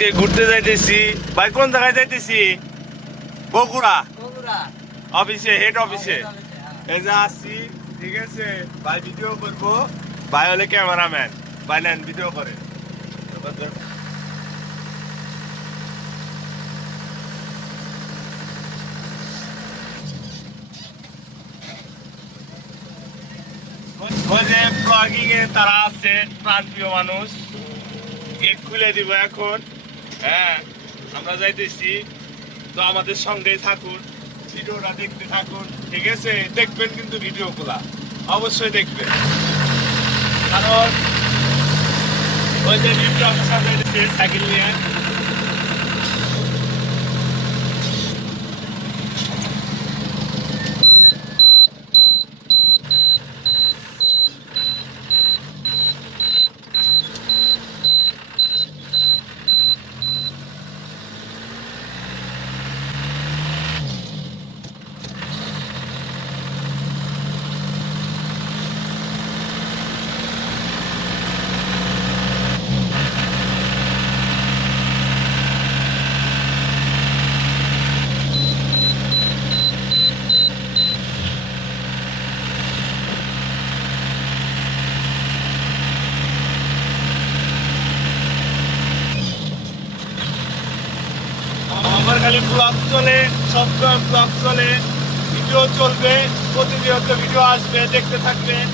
কে ঘুরতে যাইতেছি। ভাই কোন জায়গায় যাইতেছি? বগুড়া। অফিসে হেড অফিসে এই যে আসছি ঠিক আছে? ভাই ভিডিও করব। ভাই হলে ক্যামেরাম্যান ভাই নেন ভিডিও করে। ব্লগিং এ তারা আছে প্রান্তীয় মানুষ। গেট খুলে দিব এখন। হ্যাঁ আমরা যাইতেছি। তো আমাদের সঙ্গেই থাকুন, ভিডিওটা দেখতে থাকুন, ঠিক আছে? দেখবেন কিন্তু ভিডিওগুলা, অবশ্যই দেখবেন। কারণ ওই যে ভিডিও অফিসার সাথে সাইকেল নিয়ে আমার খালি ব্লগ চলে সবসময় ব্লগ চলে ভিডিও চলবে প্রতিনিয়ত ভিডিও আসবে দেখতে থাকবেন